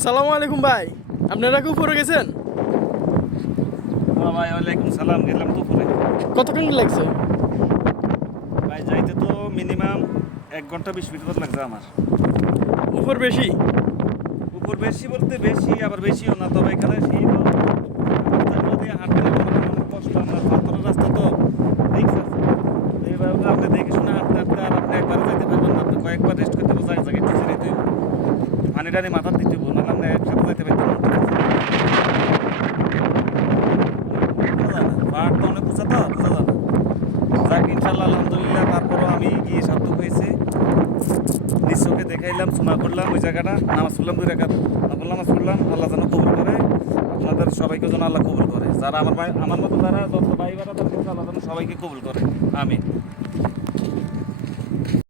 আসসালামু আলাইকুম ভাই, আপনারা কি উপরে গেছেন? ভাই ওয়ালাইকুম সালাম। গেলাম তো উপরে। কতক্ষণ লাগছে? ভাই যাইতে তো মিনিমাম 1 ঘন্টা 20 মিনিট মতো লাগছে আমার। উপর বেশি? উপর বেশি বলতে বেশি আবার বেশিও না, তবে এখানে সেই রাস্তাগুলো দিয়ে হাঁটতে অনেক কষ্ট। আমার পাথরের রাস্তা তো রিক্স আছে। এইভাবে আপনি দেখে শুনে হাঁটতে হাঁটতে আর আপনি একবার যাইতে পারবেন না, আপনি কয়েকবার রেস্ট করতে হবে, জায়গায় জায়গায় টিচে দিতে হবে, পানি টানি মাথার দিতে হবে, নাহলে আপনি একসাথে যাইতে পারতেন না। বোঝা যায় না, পাহাড় তো অনেক উঁচা, তো বোঝা যায় না। যাক ইনশাল্লাহ আলহামদুলিল্লাহ, তারপরও আমি গিয়ে সার্থক হয়েছে। নিজ চোখে দেখাইলাম, সুমা করলাম ওই জায়গাটা, নামাজ পড়লাম 2 রাকাত, নামাজ পড়লাম। আল্লাহ যেন কবুল করে, আপনাদের সবাইকে যেন আল্লাহ কবুল করে, যারা আমার মতো যারা যত ভাই বাড়া তাদেরকে আল্লাহ যেন সবাইকে কবুল করে। আমিন।